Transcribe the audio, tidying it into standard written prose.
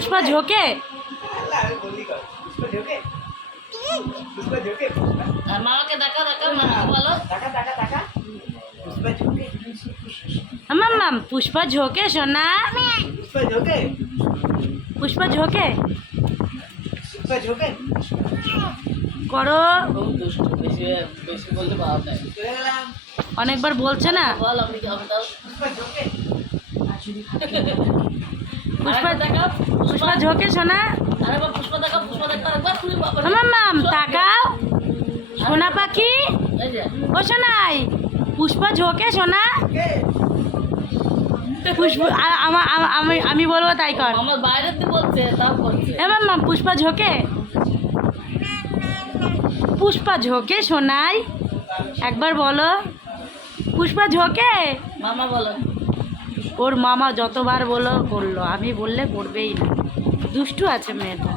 পুষ্পা ঝোঁকে? মামাকে দেখা দেখা মামাকে বলো মাম পুষ্পা ঝোঁকে সোনা? পুষ্পা ঝোঁকে করো। খুব দুষ্টু, বেশি বেশি বলতে পাওয়া যায়। অনেকবার বলছে না বল আমি আমি তাও পুষ্পা দেখা পুষ্পা ঝোঁকে সোনা? আরে বাবা পুষ্পা দেখা একবার খুলে বাবা মাম তাকাও সোনা পাখি। এই যে ও সোনাই পুষ্পা ঝোঁকে সোনা? পুষ্প আমি বলবো তাই কর। আমার বাইরের দিয়ে বলছে তাও করছে। এ মাম পুষ্পা ঝোঁকে? পুষ্পা ঝোঁকে সোনাই? একবার বলো পুষ্পা ঝোঁকে। মামা বলো ওর মামা যতবার বলো করলো, আমি বললে করবেই না। দুষ্টু আছে মেয়েটা।